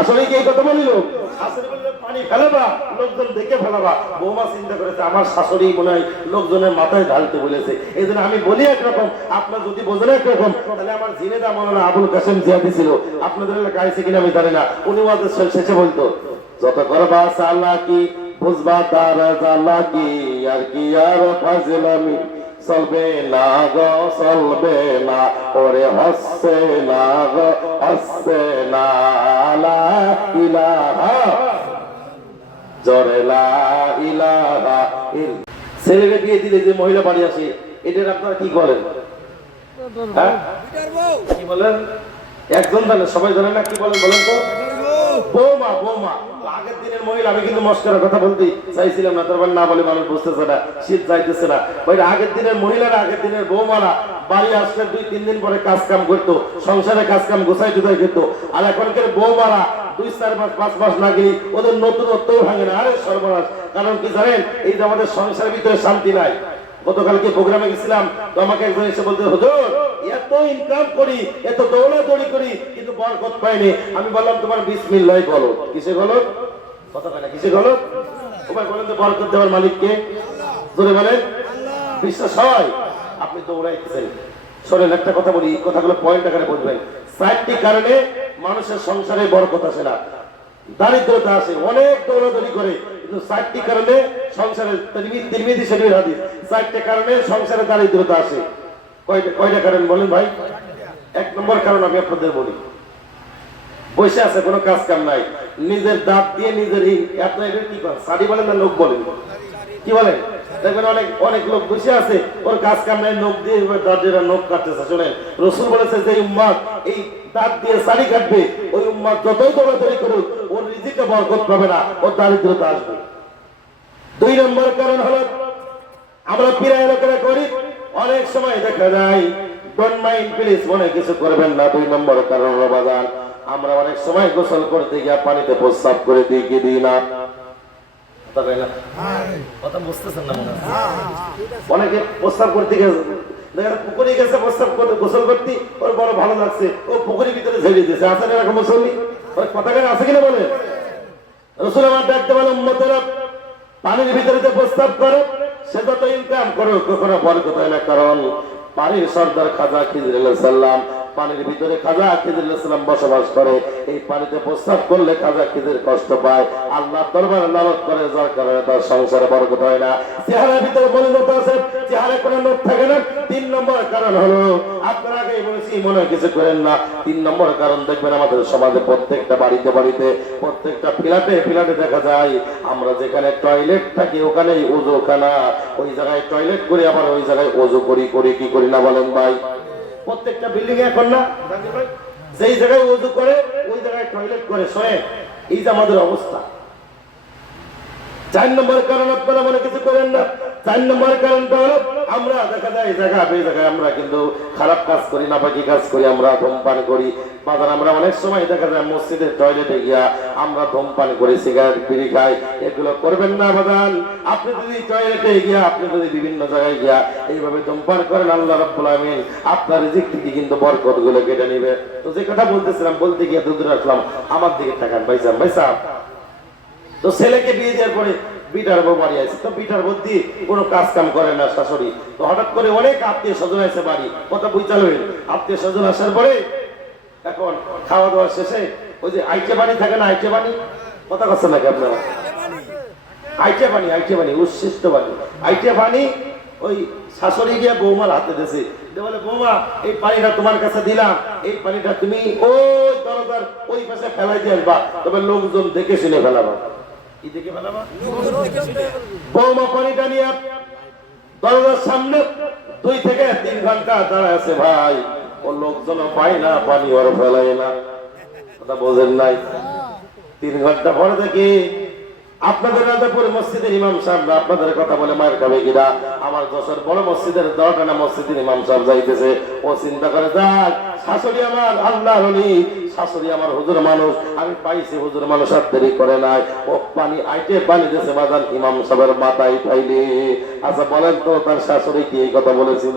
আসলে কি এই কথা বলিল? আসলে পানি ফেলাবা? লোকজন দেখে ফেলাবা। বৌমা চিন্তা করেছে আমার শাশুড়ি মনে হয় লোকজনের মাথায় ঢালতে বলেছে। এই জন্য আমি বলি একরকম আপনার যদি বোঝেন একরকম তাহলে আমার জিনেদা মনে আবুল কাসেম জিয়াদি ছিল আপনাদের এলাকায় আছে কিনা আমি জানি না। উনি ওয়াজের শেষে বলতো যত করবা সাল্লা কি বুঝবা তার জাল্লা কি আর কি আর ফাজলামি? চলবে না গো চলবে না। ওরে হচ্ছে না গো হচ্ছে না লা ইলাহা। জরে লা ইলাহা ছেলেকে বিয়ে দিলে যে মহিলা বাড়ি আসে এটার আপনারা কি করেন? হ্যাঁ? কি বলেন? একজন জানে সবাই জানে না কি বলেন বলেন তো? বৌমা বৌমা। আগের মহিলা, আমি কিন্তু মস্করার কথা বলতে চাইছিলাম না তারপর না বলে মানুষ বুঝতেছে না, শীত যাইতেছে না। ওই আগের দিনের মহিলারা, আগের দিনের বৌমারা বাড়ি আসলে দুই, তিন দিন পরে কাজ কাম করতো, সংসারে কাজ কাম গোছাই টুসাই করতো। আর এখনকার বৌমারা দুই, চার মাস, পাঁচ মাস না গেলে ওদের নতুনত্বও ভাঙে না। আরে সর্বনাশ! কারণ কি জানেন? এই যে আমাদের সংসারের ভিতরে শান্তি নাই। গতকালকে প্রোগ্রামে গেছিলাম, তো আমাকে একজন এসে বলতে, হুজুর, এত ইনকাম করি, এত দৌড়াদৌড়ি করি, কিন্তু বরকত পাইনি। আমি বললাম, তোমার বিসমিল্লাহ বলো। কিসে বলো? মালিককে। জোরে বলেন। বিশ্বাস হয়, আপনি দৌড়াইতেছেন শোনেন, একটা কথা বলি কথাগুলো পয়েন্ট আকারে বুঝবেন কারণে মানুষের সংসারে বরকত আসে না। দারিদ্রতা আসে, অনেক দৌড়াদৌড়ি করে। কিন্তু চারটি কারণে সংসারে তিরমিজি শরীফের হাদিস। কারণে সংসারে দারিদ্রতা আসে। কয়টা কয়টা কারণ বলেন ভাই? এক নম্বর কারণ আমি আপনাদের বলি। বসে আছে, কোনো কাজ কাম নাই। নিজের দাঁত দিয়ে নিজের এটা কি করেন? শাড়ি বলেন না লোক বলেন? কি বলেন? দেখবেন অনেক অনেক লোক বসে আছে, ওর কাজ কাম নখ দিয়ে দাঁত দিয়ে নখ কাটতেছে। শোনেন, রসুল বলেছে যে উম্মাদ এই দাঁত দিয়ে শাড়ি কাটবে, ওই উম্মাদ যতই দৌড়াদৌড়ি করুক, ওর রিজিকে বরকত পাবে না, ওর দারিদ্রতা আসবে। দুই নম্বর কারণ হলো, আমরা লোকেরা করি, অনেক সময় দেখা যায় ডোন্ট মাইন্ড প্লিজ মনে কিছু করবেন না। দুই নম্বর কারণ হলো বাজার। আমরা অনেক সময় গোসল করতে গিয়ে পানিতে প্রস্রাব করে দিই, কি দিই না? অনেকে প্রস্তাব করতে গেছে পুকুরে গেছে প্রস্তাব করতে, গোসল করতে, ওর বড় ভালো লাগছে। পুকুরের ভিতরে ঝেড়ে দিয়েছে। কথা আছে কিনা বলে পানির ভিতরে প্রস্তাব করো, সে যত ইনকাম করো কখনো বরকত হয় না। কারণ পানির সর্দার খাজা খিজির সাল্লাম পানির ভিতরে খাজা সাল্লাম বসবাস করে। এই পানিতে প্রস্তাব করলে খাজা খিজির কষ্ট পায়। আল্লাহ দরবার লালত করে, যার কারণে তার সংসারে বরকত হয় না। চেহারার ভিতরে মলিনতা আছে চেহারা কোনো নোট থাকে না। তিন নম্বর কারণ হলো, আপনার আগে বলেছি মনে কিছু করেন না। তিন নম্বর কারণ দেখবেন, আমাদের সমাজে প্রত্যেকটা বাড়িতে বাড়িতে, প্রত্যেকটা ফ্ল্যাটে ফ্ল্যাটে দেখা যায়, আমরা যেখানে টয়লেট থাকি ওখানেই ওজুখানা। ওই জায়গায় টয়লেট করি, আবার ওই জায়গায় ওজু করি করি, কি করি না বলেন ভাই? প্রত্যেকটা বিল্ডিং এ এখন না? যেই জায়গায় উজু করে, ওই জায়গায় টয়লেট করে শোয়ে এই যে আমাদের অবস্থা চার নম্বর কারণ আপনারা মনে কিছু করেন না চার নম্বর কারণটা হলো আমরা দেখা যায়, এই জায়গা, এই জায়গায় আমরা কিন্তু খারাপ কাজ করি না বাকি কাজ করি, আমরা ধূমপান করি। বাজার, আমরা অনেক সময় দেখা যায় মসজিদের টয়লেটে গিয়া আমরা ধূমপান করি সিগারেট বিড়ি খাই। এগুলো করবেন না বাদান আপনি যদি টয়লেটে গিয়া, আপনি যদি বিভিন্ন জায়গায় গিয়া এইভাবে ধূমপান করেন, আল্লাহ রাব্বুল আমিন আপনার রিজিক থেকে কিন্তু বরকতগুলো কেটে নিবে। তো যে কথা বলতেছিলাম, বলতে গিয়ে দূরে রাখলাম, আমার দিকে তাকান ভাইসাব ভাইসাব তো ছেলেকে বিয়ে দেওয়ার পরে বিটার বউ বাড়ি আছে। তো বিটার বুদ্ধি কোনো কাজ কাম করে না শাশুড়ি। তো হঠাৎ করে অনেক আত্মীয় স্বজন আছে বাড়ি। কথা বুঝালো আত্মীয় স্বজন আসার পরে এখন খাওয়া দাওয়া শেষে ওই যে আইটে বাড়ি থাকে না আইটে বাড়ি কথা করছেন নাকি আপনারা? আইটে বাণী আইটে বাণী উচ্ছিষ্ট বাণী আইটে বাণী ওই শাশুড়ি গিয়ে বৌমার হাতে দিয়েছে বলে, বৌমা, এই পানিটা তোমার কাছে দিলাম। এই পানিটা তুমি ওই দরজার ওই পাশে ফেলাই দিয়ে আসবা। তবে লোকজন দেখে শুনে ফেলাবা। বৌমা পানি টানিয়া দরজার সামনে দুই থেকে তিন ঘণ্টা দাঁড়ায় আছে ভাই। ও লোকজন পায় না পানি ওর ফেলাই না। কথা বোঝেন নাই। তিন ঘণ্টা পরে দেখি আপনাদের রাজাপুর মসজিদের ইমাম সাহেব আপনাদের কথা বলে মায়ের খাবে কিনা? আমার দশের বড় মসজিদের দশটা মসজিদের ইমাম সাহেব যাইতেছে। ও চিন্তা করে, যাক, শাশুড়ি আমার আল্লাহ হলি শাশুড়ি আমার হুজুর মানুষ। আমি পাইছি হুজুর মানুষ, আর দেরি করে নাই। ও পানি আইটে পানি দিয়েছে বাজান ইমাম সাহেবের মাথায় পাইলে আচ্ছা বলেন তো, তার শাশুড়ি কি এই কথা বলেছিল?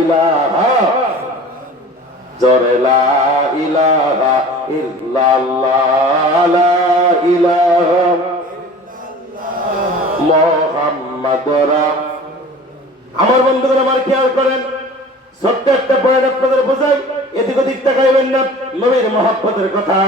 ইলাহা। জরে লা ইলাহা ইল্লাল্লাহ, লা ইলাহা মুহাম্মাদুর আমার বন্ধুরা আমার খেয়াল করেন, ছোট্ট একটা পয়েন্ট আপনাদের বোঝাই, এদিক ওদিক তাকাইবেন না, নবীর মহাব্বতের কথা।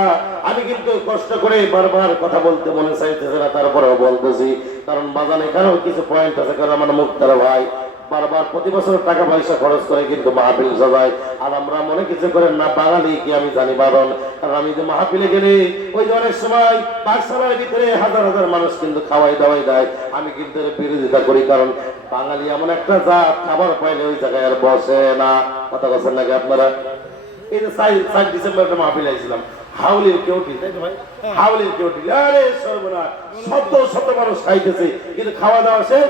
আমি কিন্তু কষ্ট করে বারবার কথা বলতে মনে চাইতেছে না, তারপরেও বলতেছি, কারণ বাজানে কারও কিছু পয়েন্ট আছে, কারণ আমার মুক্তার ভাই বারবার প্রতি বছর টাকা পয়সা খরচ করে কিন্তু মাহফিল সাজায় আর আমরা মনে কিছু করেন না বাঙালি কি আমি জানি বারণ? কারণ আমি যে মাহফিলে গেলে ওই যে অনেক সময় পাঠশালার ভিতরে হাজার হাজার মানুষ কিন্তু খাওয়াই দাওয়াই দেয়। আমি কিন্তু এর বিরোধিতা করি কারণ বাঙালি এমন একটা জাত খাবার পাইলে ওই জায়গায় আর বসে না। কথা বলছেন নাকি আপনারা? এই যে চার ডিসেম্বর একটা মাহফিল আইছিলাম। হাউলির কেউটি তাই ভাই? হাউলির কেউটি আরে সর্বনাশ শত শত মানুষ খাইতেছে কিন্তু খাওয়া দাওয়া শেষ।